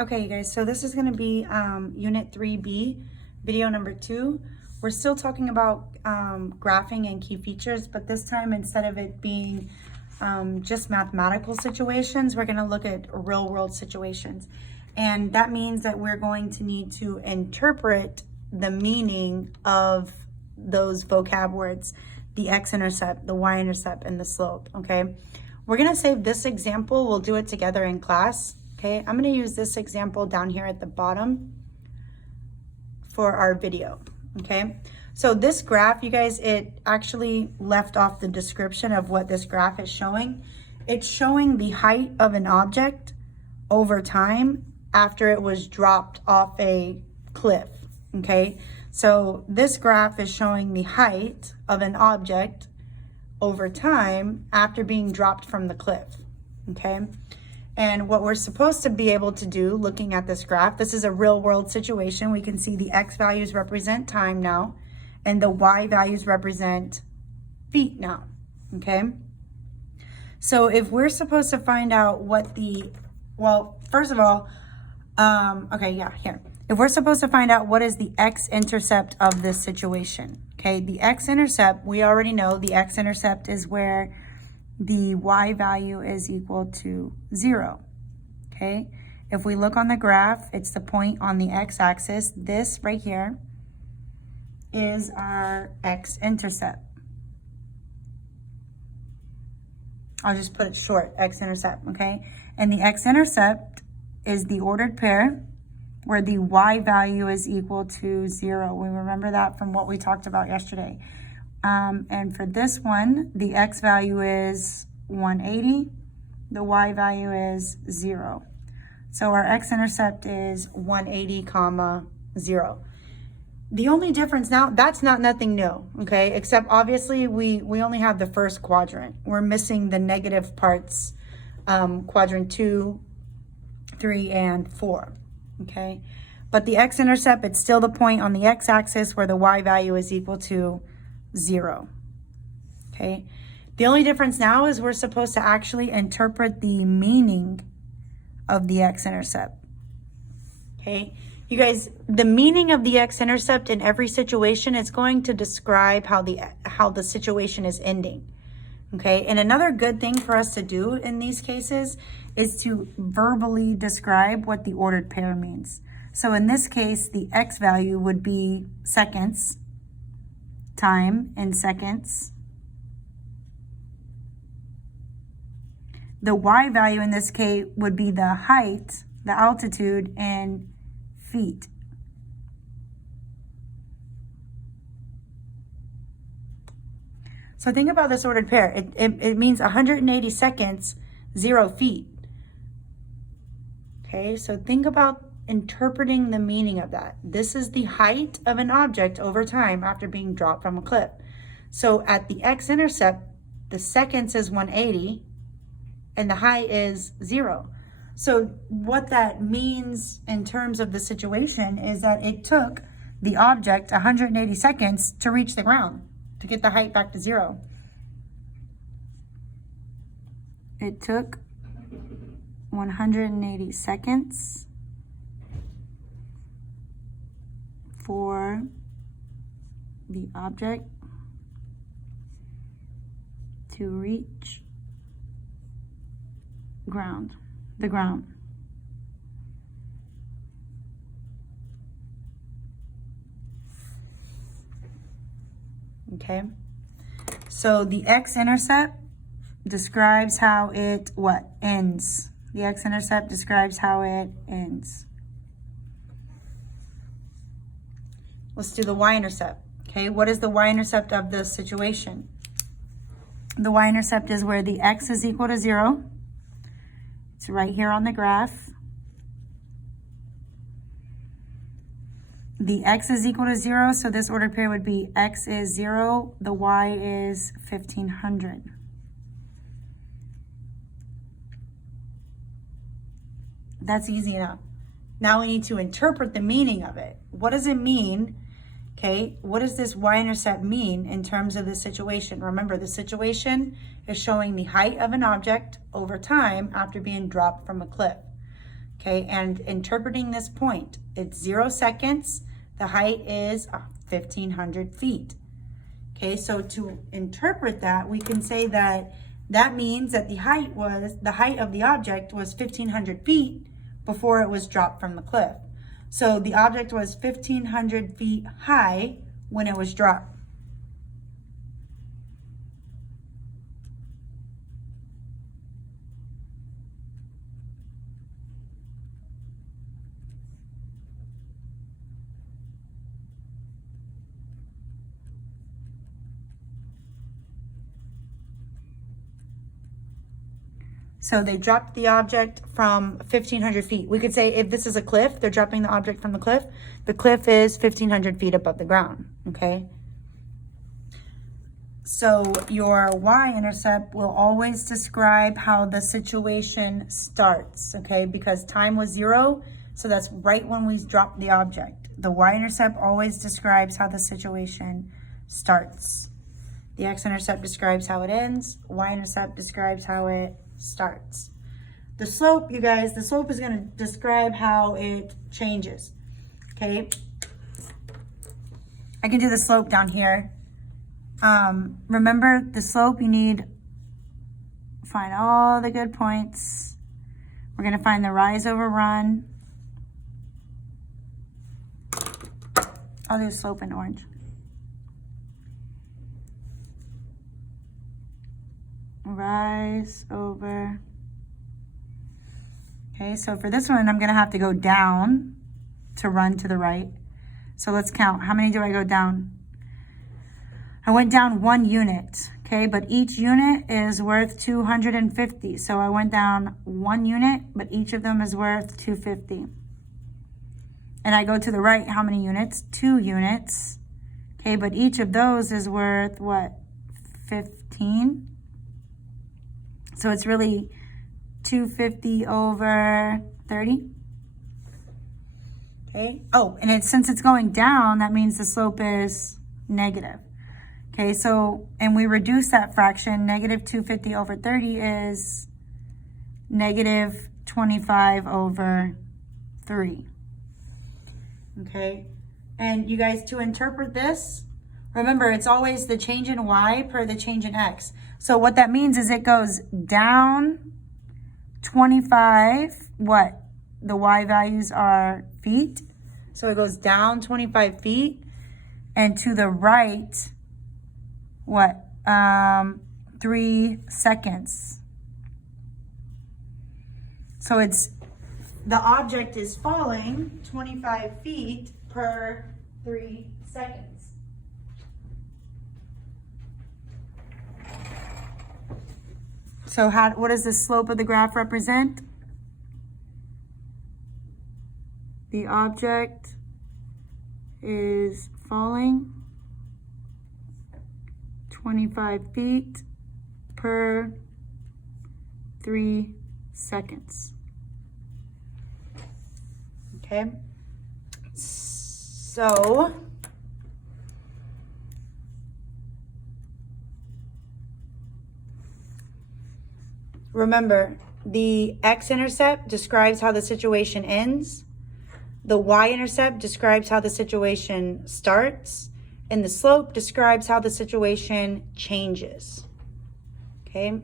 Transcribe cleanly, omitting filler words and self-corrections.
Okay, you guys, so this is going to be Unit 3B, video number 2. We're still talking about graphing and key features, but this time instead of it being just mathematical situations, we're going to look at real-world situations. And that means that we're going to need to interpret the meaning of those vocab words, the x-intercept, the y-intercept, and the slope, okay? We're going to save this example. We'll do it together in class. Okay, I'm going to use this example down here at the bottom for our video, okay? So this graph, you guys, it actually left off the description of what this graph is showing. It's showing the height of an object over time after it was dropped off a cliff, okay? So this graph is showing the height of an object over time after being dropped from the cliff, okay? And what we're supposed to be able to do looking at this graph, this is a real world situation. We can see the x values represent time now, and the y values represent feet now, okay? So if we're supposed to find out what well, first of all, If we're supposed to find out what is the x-intercept of this situation, okay? The x-intercept, we already know the x-intercept is where the y value is equal to 0, okay? If we look on the graph, it's the point on the x-axis. This right here is our x-intercept. I'll just put it short, x-intercept, okay? And the x-intercept is the ordered pair where the y value is equal to 0. We remember that from what we talked about yesterday. And for this one, the x value is 180, the y value is 0. So our x-intercept is 180, 0. The only difference now, that's nothing new, okay? Except obviously we only have the first quadrant. We're missing the negative parts, quadrant 2, 3, and 4, okay? But the x-intercept, it's still the point on the x-axis where the y value is equal to 0, okay? The only difference now is we're supposed to actually interpret the meaning of the x-intercept, okay? You guys, the meaning of the x-intercept in every situation is going to describe how the situation is ending, okay? And another good thing for us to do in these cases is to verbally describe what the ordered pair means. So in this case, the x value would be seconds, time in seconds. The y value in this case would be the height, the altitude in feet. So think about this ordered pair. It means 180 seconds, 0 feet. Okay, so think about interpreting the meaning of that. This is the height of an object over time after being dropped from a cliff. So at the x-intercept, the seconds is 180 and the height is 0. So what that means in terms of the situation is that it took the object 180 seconds to reach the ground, to get the height back to 0. It took 180 seconds for the object to reach the ground. Okay, so the x-intercept describes how it ends. The x-intercept describes how it ends. Let's do the y-intercept. Okay, what is the y-intercept of this situation? The y-intercept is where the x is equal to 0. It's right here on the graph. The x is equal to 0, so this ordered pair would be x is 0, the y is 1500. That's easy enough. Now we need to interpret the meaning of it. What does it mean? Okay, what does this y-intercept mean in terms of the situation? Remember, the situation is showing the height of an object over time after being dropped from a cliff. Okay, and interpreting this point, it's 0 seconds. The height is 1,500 feet. Okay, so to interpret that, we can say that that means that the height of the object was 1,500 feet before it was dropped from the cliff. So the object was 1,500 feet high when it was dropped. So they dropped the object from 1,500 feet. We could say if this is a cliff, they're dropping the object from the cliff. The cliff is 1,500 feet above the ground, okay? So your y-intercept will always describe how the situation starts, okay? Because time was 0, so that's right when we dropped the object. The y-intercept always describes how the situation starts. The x-intercept describes how it ends. Y-intercept describes how it starts. The slope, you guys, the slope is going to describe how it changes. Okay. I can do the slope down here. Remember the slope, you need find all the good points. We're going to find the rise over run. I'll do slope in orange. Rise over. Okay, so for this one, I'm going to have to go down to run to the right. So let's count. How many do I go down? I went down 1 unit, okay, but each unit is worth 250. So I went down 1 unit, but each of them is worth 250. And I go to the right, how many units? 2 units. Okay, but each of those is worth what? 15. So it's really 250 over 30. Okay. Oh, and since it's going down, that means the slope is negative. Okay, so, and we reduce that fraction. Negative 250 over 30 is negative 25 over 3. Okay, and you guys, to interpret this, remember, it's always the change in y per the change in x. So what that means is it goes down 25, what? The y values are feet. So it goes down 25 feet. And to the right, what? 3 seconds. So it's, the object is falling 25 feet per 3 seconds. So what does the slope of the graph represent? The object is falling 25 feet per 3 seconds. Okay. So remember, the x-intercept describes how the situation ends. The y-intercept describes how the situation starts. And the slope describes how the situation changes. Okay?